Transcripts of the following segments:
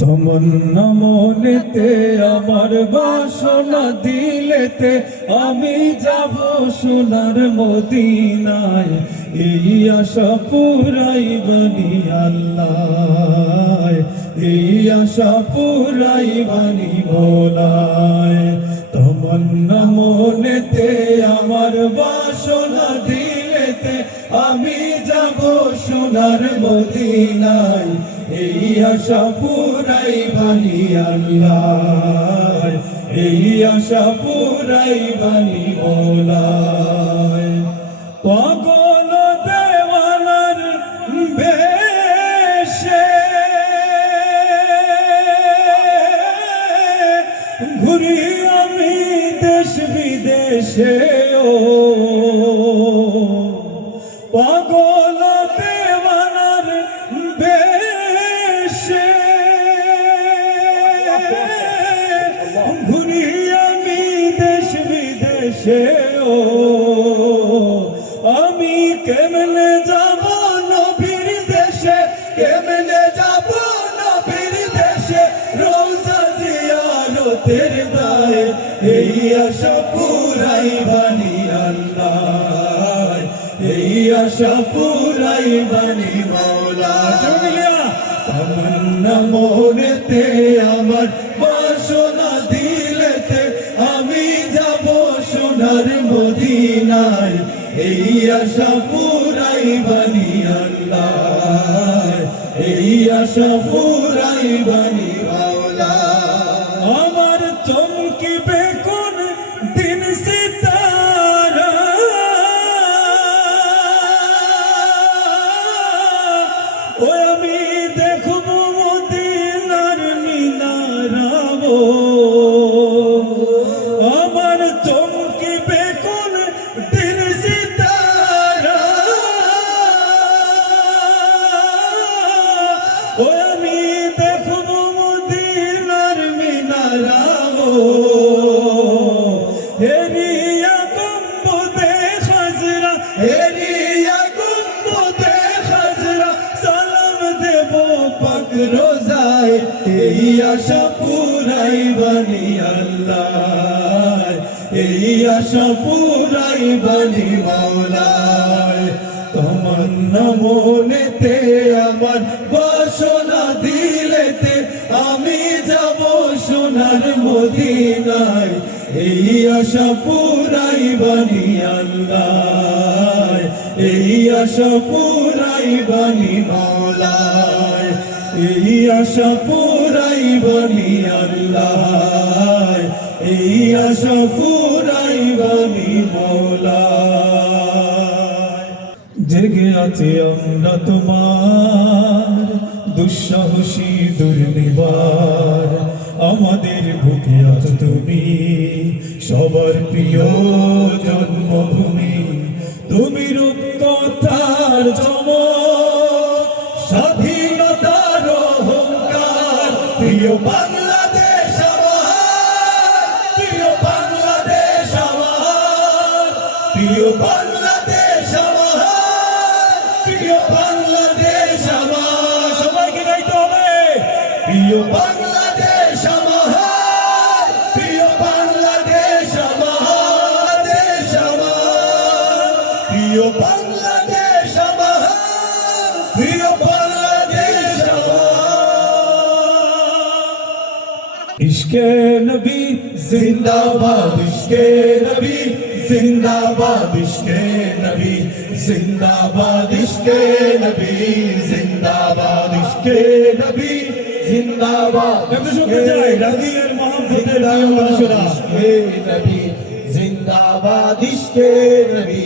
তমন্না মনেতে আমার বাসনা দিলেতে আমি যাব সোনার মদিনায়। এই আশা পুরাই বানি আল্লাহ এই আশা পুরাই বানি মোলায়। তমন্না মনেতে আমার বাসনা দিলেতে আমি যাব সোনার মদিনায়। এই আশা পুরাই বানি আল্লাহ এই আশা পুরাই বানি মোলায় পাগল দেওয়ানার বেশে ঘুরি আমি দেশ বিদেশে এই আশা পুরাই বানি মৌলা তামান্না মোরেতে আমার বাসনা দিলেতে আমি যাব সোনার মদিনায়। এই আশা পুরাই বানি আল্লাহ। এই আশা পুরাই বানি মাওলা হেরিয়া গম্বুদে খাজরা হেরিয়া গম্বুদে বানি আল্লাহ এই আশা পুরাই বানি এই আশা পুরাই বানি আল্লাহ এই আশা পুরাই বানি মাওলায় এই আশা পুরাই বানি আল্লাহ এই আশা পুরাই বানি মাওলায় জেগে আছি আমরা তোমার, দুঃসাহসী, দুর্নিবার। আমাদের বুকে আছো তুমি সবার প্রিয় জন্মভূমি তুমি রূপকথার জম স্বাধীনতার প্রিয় প্রিয় বাংলাদেশ আমার প্রিয় বাংলাদেশ ইশকে নবী জিন্দাবাদ ইশকে নবী জিন্দাবাদ ইশকে নবী জিন্দাবাদ ইশকে নবী জিন্দাবাদ ইশকে নবী জিন্দাবাদ শুনতে চাই মোহাম্মদের মানুষরা। নবী জিন্দাবাদ, ইশকে নবী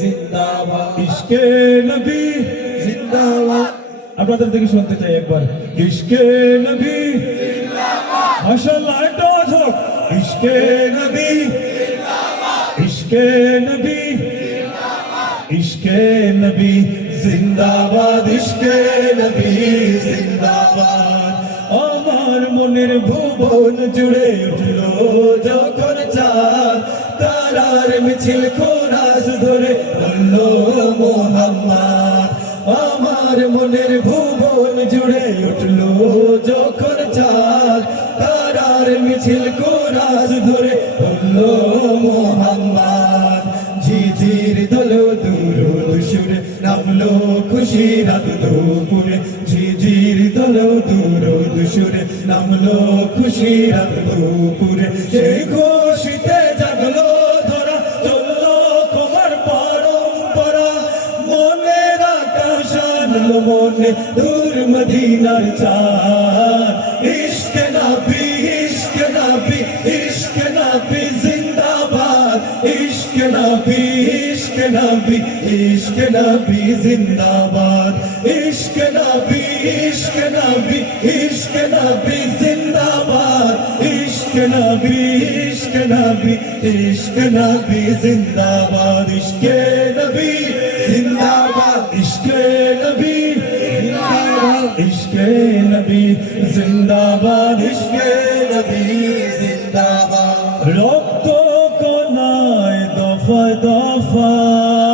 জিন্দাবাদ। ইশকে নবী জিন্দাবাদ। আপনাদের থেকে শুনতে চাই একবার। ইশকে নবী মাশাআল্লাহ একটা আওয়াজ হোক ইশকে নবী ইশকে নবী ইশকে নবী জিন্দাবাদ। ইশকে নবী জিন্দাবাদ। আমার মনের ভুবন জুড়ে উঠল যখন চাঁদ। তারার মিছিল খোরাস ধরে মোহাম্মদ, আমার মনের ভুবন জুড়ে উঠল যখন চাঁদ। তারার মিছিল কোরাস ধরে বলল মোহাম্মদ, ঝিঝির দলো দুরুদ সুরে নামলো খুশি রাত দুপুরে। ঝিঝির দলো দুরুদ সুরে নামলো খুশি রাত দুপুরে। সেই খুশিতে জাগলো আনলো মনে দূর মদিনার চাঁদ ইশক নবী ইশক নবী ইশক নবী জিন্দাবাদ ইশক নবী ইশক নবী ইশক নবী জিন্দাবাদ ইশক নবী ইশক নবী ইশক নবী জিন্দাবাদ ইশক নবী ইশক নবী ইশক নবী জিন্দাবাদ ইশক নবী জিন্দাবাদ ইশক নবী, জিন্দাবাদ, ইশক নবী, জিন্দাবাদ। রক্ত কোনায় দফায় দফায়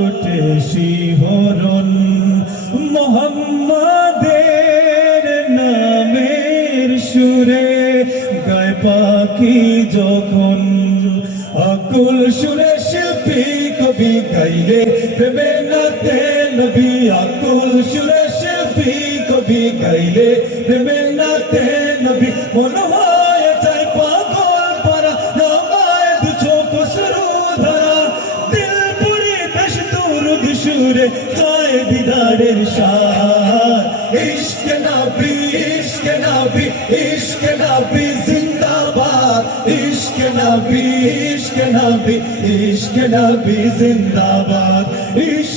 উঠে শিহরণ, মোহাম্মদের নামের সুরে গায় পাখি যখন। আকুল সুরে শিল্পী কবি গাইলে প্রেমে নাতে নবী আকুল সুরে कभी कभी गैले मिलते नबी मनोहर चाहे पागल परा नामाय तुझो को शुरू धरा दिल पूरी दशतूर दुशूरे चाहे दीदारे शाह इश्क नबी इश्क नबी इश्क नबी जिंदाबाद इश्क नबी इश्क नबी इश्क नबी जिंदाबाद इश्क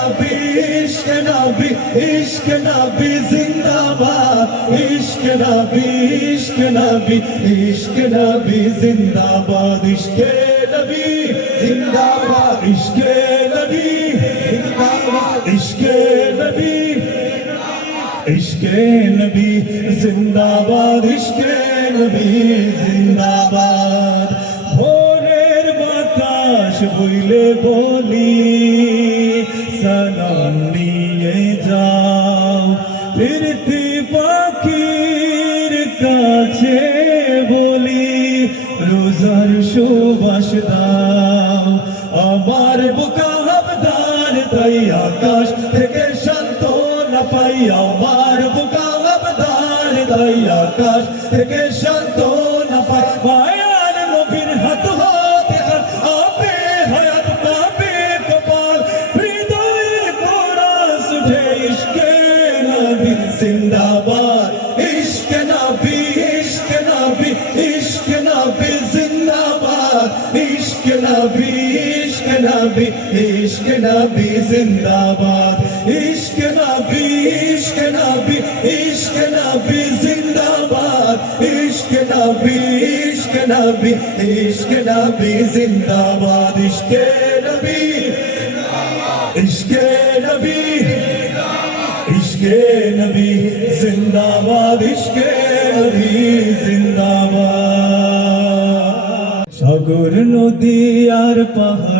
নবী ইশক নবী ইশক নবী জিন্দাবাদ ইশক নবী ইশক নবী ইশক নবী জিন্দাবাদ ইশক নবী জিন্দাবাদ ইশক নবী জিন্দাবাদ ইশক নবী ইশকে নবী জিন্দাবাদ ইশকে নবী জিন্দাবাদ ভোরের বাতাস বইলে বলি সালাম নিয়ে যাও। ফিরতি পাখির কাছে বলি, রোজার সুবাস দাও। আমার বুকা হাবদার, তাই আকাশ থেকে শান্ত না পাই। আমার বুকা হাবদার, তাই আকাশ থেকে শান্ত না পাই। इश्क नबी जिंदाबाद इश्क नबी इश्क नबी इश्क नबी जिंदाबाद इश्क नबी इश्क नबी इश्क नबी जिंदाबाद इश्क नबी इश्क नबी इश्क नबी जिंदाबाद इश्क नबी जिंदाबाद সাগর নদী আর পাহাড়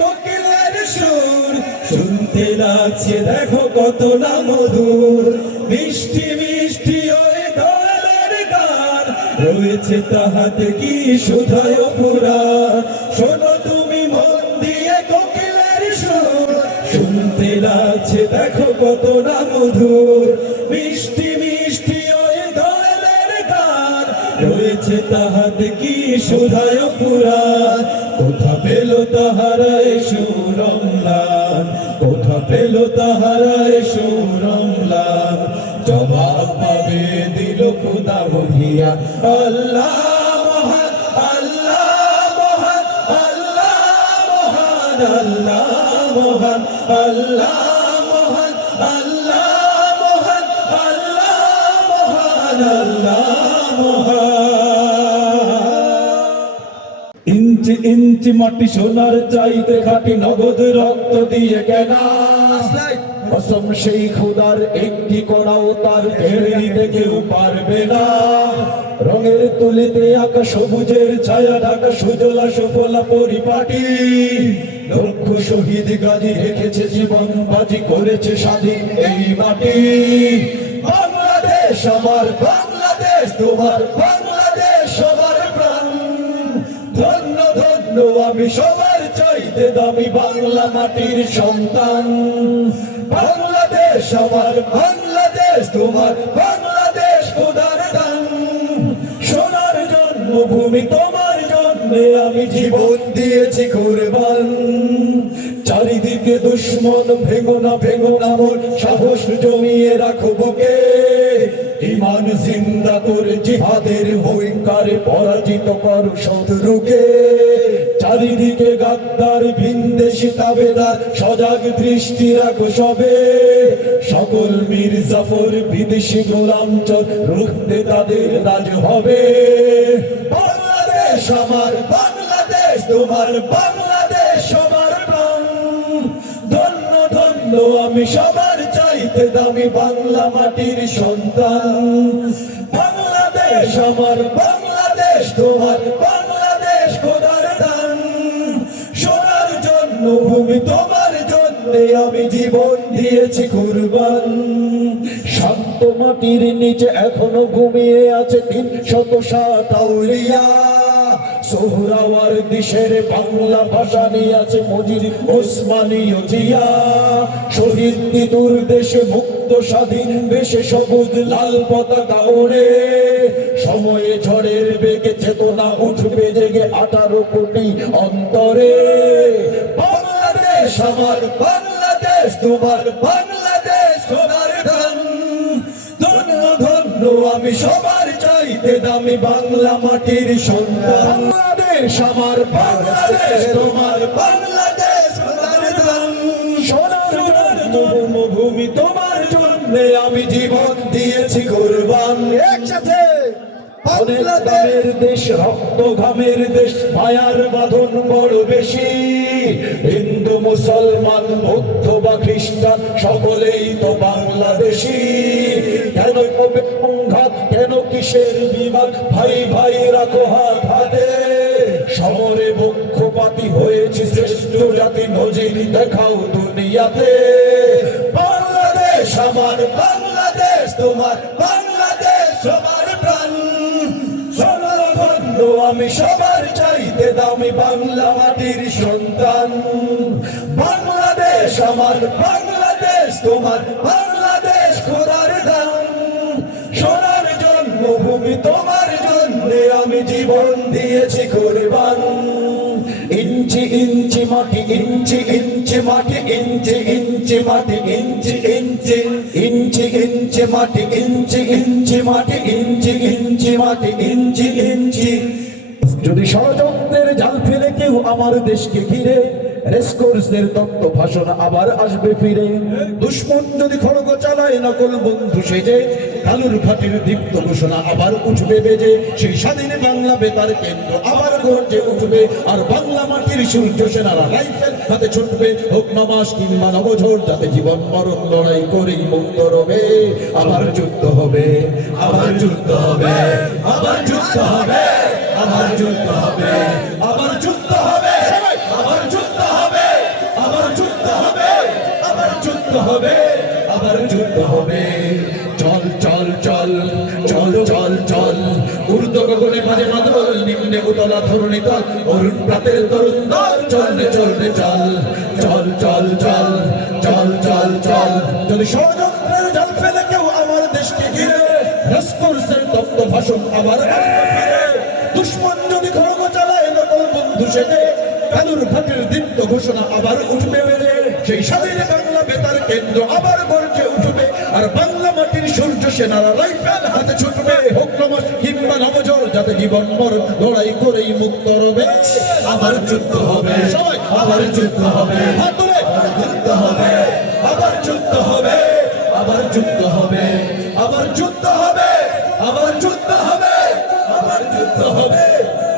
কোকিলের সুর, শুনতে লাগছে দেখো কত না মধুর। মিষ্টি মিষ্টি ওই দোয়েলের গান, রয়েছে তাহাতে কি শুধায় পুরা শোনো কত না মধুর, মিষ্টি মিষ্টি ওই দোয়েলের গান। রয়েছে তাহাতে কি সুধায় পুরাণ? কোথা পেল তাহারায় সুরমলান? কোথা পেল তাহারায় সুরমলান? জবাব পাবে দিল খুদা বহিয়া আল্লাহ মহান আল্লাহ মহান আল্লাহ মহান আল্লাহ মহান ইঞ্চি ইঞ্চি মাটি সোনার চাইতে খাটি নগদ রক্ত দিয়ে কেনা। কসম সেই খুদার একটি কণাও তার কেড়ে নিতে কেউ পারবে না। রঙের তুলিতে আঁকা সবুজের ছায়া ঢাকা সুজলা সুফলা পরিপাটি। লক্ষ শহীদ গাজী রেখেছে জীবন, বাজি করেছে স্বাধীন এই মাটি। বাংলাদেশ আমার, বাংলাদেশ তোমার, বাংলাদেশ সবার প্রাণ। ধন্য ধন্য আমি সবার চাইতে দামি বাংলা মাটির সন্তান। বাংলাদেশ আমার, বাংলাদেশ তোমার, বাংলাদেশ খোদার দান। সোনার জন্মভূমি তোমার জন্মে আমি জীবন দিয়েছি কুরবান। চারিদিকে দুশ্মন, ভেঙো না ভেঙো না মোর সাহস জমিয়ে রাখো বুকে। ইমান জিন্দা করে জিহাদের হইকারে পরাজিত করো শত্রুকে। চারিদিকে গাদ্দার, ভিনদেশি তাবেদার, সজাগ দৃষ্টি রাখো সবে। সকল মীর জাফর বিদেশি গোলাম চোর রুখতে তাদের রাজ হবে। বাংলাদেশ আমার, বাংলাদেশ তোমার, বাংলাদেশ প্রাণ। ধন্য ধন্য, আমি সবার চাইতে দামি বাংলা মাটির সন্তান। বাংলাদেশ আমার, বাংলাদেশ তোমার আমি জীবন দিয়েছি কুরবান। শান্ত মাটির নিচে এখনও ঘুমিয়ে আছে তিন শত আউলিয়া। সোহরাওয়ার বাংলা ভাষা নিয়ে আছে মজির জিয়া শহীদ দেশে মুক্ত স্বাধীন, দেশে সবুজ লাল পতাকা ওড়ে। সময়ে ঝড়ের বেগে চেতনা উঠবে জেগে আঠারো কোটি অন্তরে। বাংলাদেশ আমার বাংলাদেশ তোমার বাংলাদেশ সোনার ধান। ধন্য ধন্য, আমি সবার চাইতে দামি বাংলা মাটির সন্তান। বাংলাদেশ আমার, বাংলাদেশ তোমার, বাংলাদেশ সোনার ধান। সোনার জন্মভূমি তোমার জন্য আমি জীবন দিয়েছি কোরবান। একসাথে বাংলাদেশের দেশ রক্ত ঘামের দেশ, মায়ার বাঁধন বড় বেশি। হিন্দু, মুসলমান বৌদ্ধ বা খ্রিস্টান, সকলেই তো বাংলাদেশি। কেন কবে সংঘাত, কেন কিসের বিমান? ভাই ভাই, রাখো হাত হাতে। সমরে পক্ষপাতি হয়েছে শ্রেষ্ঠ জাতি, নজির দেখাও দুনিয়াতে। বাংলাদেশ আমার, বাংলাদেশ তোমার, বাংলাদেশ সবার প্রাণ। আমি সবার চাইতে দামি বাংলা মাটির সন্তান। আমার বাংলাদেশ, তোমার বাংলাদেশ খোদার দান। সোনার জন্মভূমি তোমার জন্য আমি জীবন দিয়েছি কোরবান। ইঞ্চি ইঞ্চি মাটি, ইঞ্চি ইঞ্চি মাটি, ইঞ্চি ইঞ্চি মাটি, ইঞ্চি ইঞ্চি ইঞ্চি ইঞ্চি মাটি, ইঞ্চি ইঞ্চি মাটি, ইঞ্চি ইঞ্চি মাটি, ইঞ্চি ইঞ্চি। যদি ষড়যন্ত্রের জাল ফেলে কেউ আমার দেশকে ঘিরে রেসকোর্সের তত্ত্ব ভাষণ আবার আসবে ফিরে। দুশ্মন যদি খড়গ চালায় বন্ধু সেজে কালুর দীপ্ত ঘোষণা আবার উঠবে বেজে। সেই স্বাধীন বাংলা বেতার কেন্দ্র আবার গর্জে উঠবে। আর বাংলা মাটির সূর্য সেনারা হাতে ছুটবে। হোক কিংবা যাতে জীবন মরণ লড়াই করেই মুক্ত রবে। আবার যুদ্ধ হবে, আবার যুদ্ধ হবে, আবার যুদ্ধ হবে, আবার যুদ্ধ হবে আবার যুদ্ধ হবে আবার যুদ্ধ হবে আবার যুদ্ধ হবে আবার যুদ্ধ হবে, আবার যুদ্ধ হবে। চল চল চল চল চল চল। গগনে মাঝে মাদল নিম্নে উতলা ধরণী তল অরুণ প্রাতের তরুণ দল চল। চল চল চল চল চল চল। যদি ষড়যন্ত্রের জল ফেলে কেউ আমার দেশকে ঘিরে রেসকোর্সের তত্ত্ব ভাষণ আবার দুশ্মন যদি খড়গ চালায়, নকল বন্ধু সেজে, কালুর ভাটের দীপ্ত ঘোষণা আবার উঠবে বেড়ে। সেই স্বাধীন বাংলা বেতার কেন্দ্র আবার গর্জে উঠবে। আর বাংলা মাটির সূর্য সেনারা রাইফেল হাতে ছুটবে। হোক নমস কিংবা নবজর যাতে জীবন লড়াই করেই মুক্ত রবে। আবার যুদ্ধ হবে। সবাই, আবার যুদ্ধ হবে। যুদ্ধ হবে। আবার যুদ্ধ হবে। আবার যুদ্ধ হবে। আবার যুদ্ধ হবে। আবার যুদ্ধ হবে। আবার যুদ্ধ হবে।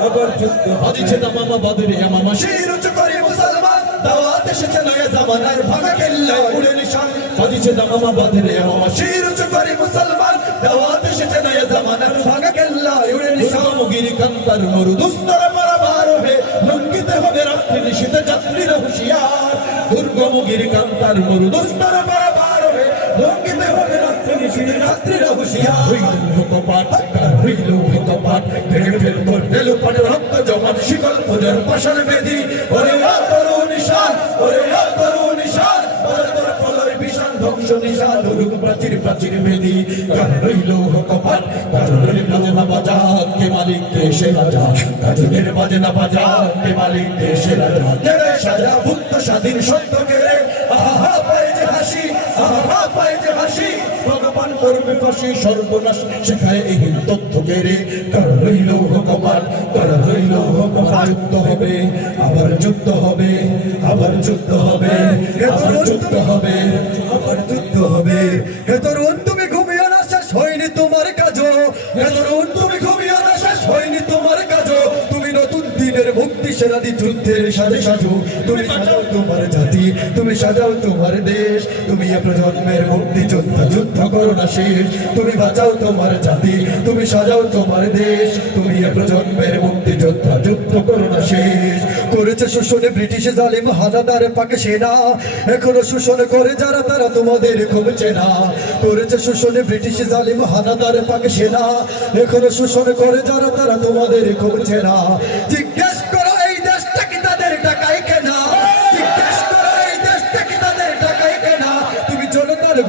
আবার যুদ্ধ না মামা মামা শির উঁচু করে এসেছে নয়া জামানার ভাঙা কেল্লা, উড়ে নিশান। হদিছে না মামা বাদরে মামা শির উঁচু করে মুসলমান। দাওয়াত এসেছে নয়া জামানার ভাঙা কেল্লা, উড়ে নিশান। মুগিরি কান্তার মরু দুস্তর পারাবার হে লঙ্কিতে হবে রাত্রি নিশীতে যাত্রীরা হুঁশিয়ার। দুর্গমগিরি কান্তার মরু দুস্তর পারাবার হে লঙ্কিতে হবে রাত্রি নিশীতে যাত্রীরা হুঁশিয়ার। জমান শিকল পূজার পাশার বেদি। ওরে আ প্রাচীর প্রাচীর বেদি। কার রইল কপাট কার রইল বাজনা বাজা কে মালিক দেশে রাজা। কাজুনের বাজনা বাজা কে মালিক দেশে রাজা। সাজা, ভুক্ত স্বাধীন সত্য কেড়ে আহা পায় যে হাসি, আহা করবে ফাঁসি সর্বনাশ। শেখায় এই তথ্য কেড়ে কার রইল কপাট কার রইল কপাট যুদ্ধ হবে, আবার যুদ্ধ হবে, আবার যুদ্ধ হবে, আবার যুদ্ধ হবে। যুদ্ধের সাজে সাজো তুমি সাজাও তোমার জাতি, তুমি সাজাও তোমার দেশ, তুমি এ প্রজন্মের মুক্তি যোদ্ধা, যুদ্ধ করো না শেষ। তুমি বাঁচাও তোমার জাতি, তুমি সাজাও তোমার দেশ, তুমি এ প্রজন্মের মুক্তি যোদ্ধা, যুদ্ধ করো না শেষ। করেছে শোষণে ব্রিটিশ জালিম হানাদার পাকে সেনা। এখনও শোষণ করে যারা, তারা তোমাদের খুব চেনা। করেছে শোষণে ব্রিটিশ জালিম হানাদার পাকে সেনা। এখনও শোষণ করে যারা, তারা তোমাদের খুব চেনা। জিজ্ঞেস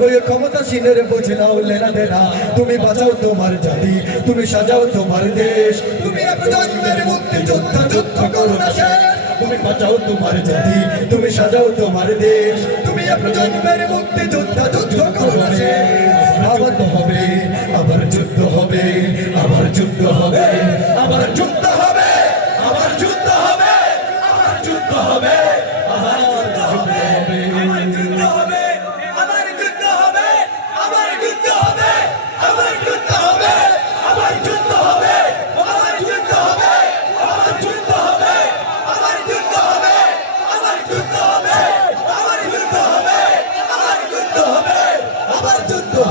হয়ে ক্ষমতাসীনের নাও লেনা দেনা। তুমি বাঁচাও তোমার জাতি, তুমি সাজাও তোমার দেশ। তুমি যোদ্ধা তুমি বাঁচাও তোমার জাতি, তুমি সাজাও তোমার দেশ। তুমি মুক্তি যোদ্ধা করো হবে, আবার যুদ্ধ হবে, আবার যুদ্ধ হবে, আবার যুদ্ধ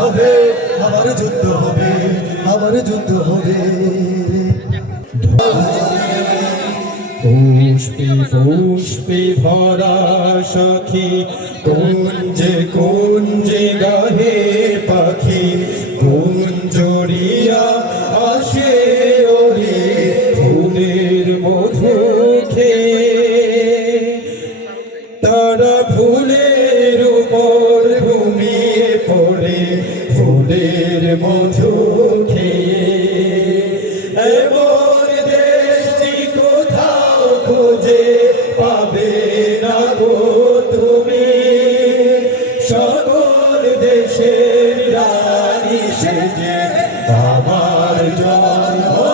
হবে আবার যুদ্ধ হবে আবার যুদ্ধ হবে। পুষ্পে পুষ্পে ভরা সখী কুঞ্জে দেশের রানী সেজে আমার জয়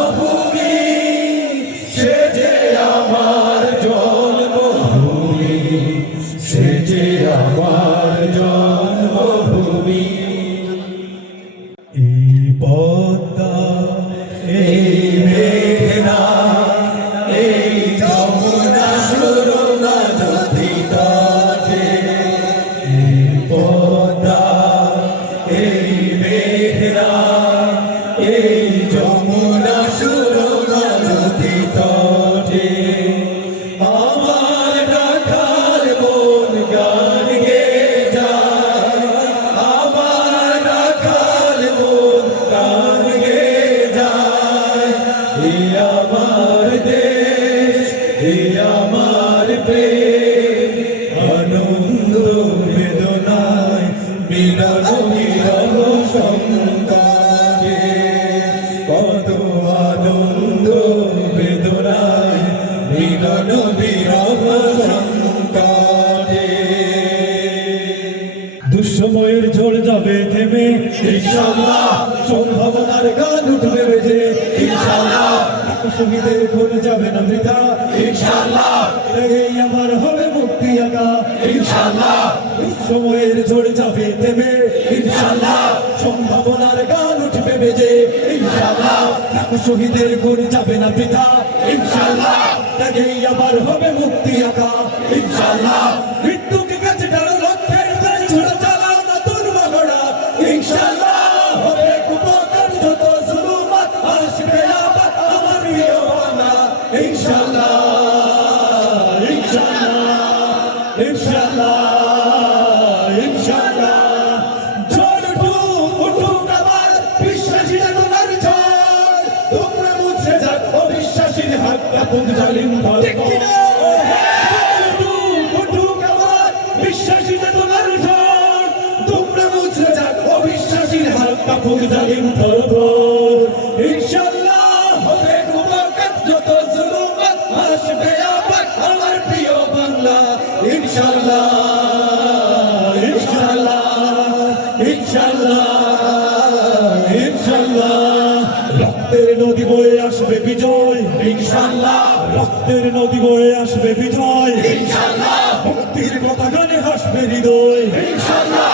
গান যে লাখো শহীদের গুণ যাবে না পিতা ইনশাল্লাহ তাকেই আবার হবে মুক্তি আঁকা। ইনশাআল্লাহ কাপুক জালিম ধর ইনশাআল্লাহ হবে আসবে বাংলা। ইনশাআল্লাহ ইনশাআল্লাহ ইনশাআল্লাহ ইনশাআল্লাহ। রক্তের নদী বয়ে আসবে বিজয়। ইনশাআল্লাহ, রক্তের নদী বয়ে আসবে বিজয়। ইনশাআল্লাহ, মুক্তির পতাকানে হাসবে হৃদয়। ইনশাআল্লাহ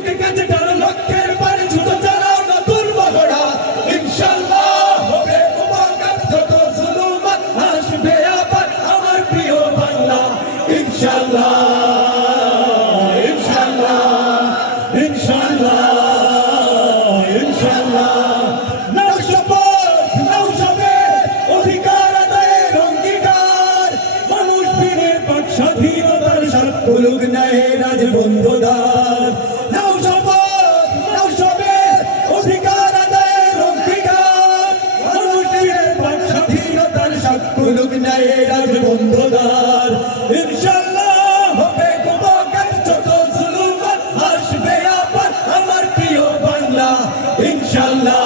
ইনশাআল্লাহ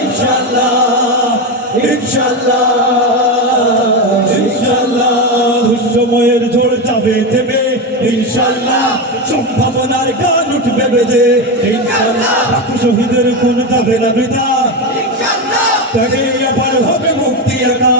ইনশাআল্লাহ ইনশাআল্লাহ ইনশাআল্লাহ। দুঃসময়ের ঝড় যাবে থেমে ইনশাআল্লাহ সম্ভাবনার গান উঠবে বেজে। ইনশাআল্লাহ লাখো শহীদের খুন যাবে না বৃথা। ইনশাআল্লাহ। তাকে আবার হবে মুক্তি আকা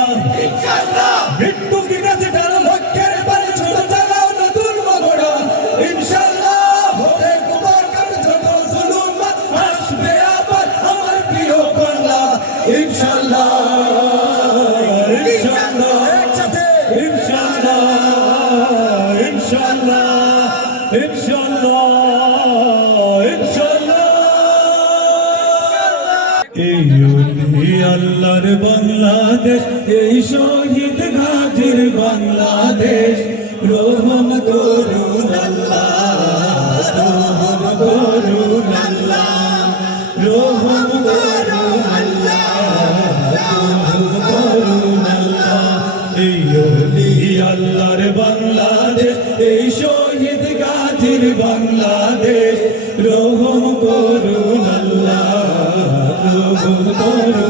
এই আল্লাহর বাংলাদেশ এই শহীদ গাজির বাংলাদেশ। রোহম করুন আল্লাহ রোহম করুন আল্লাহ। রোহম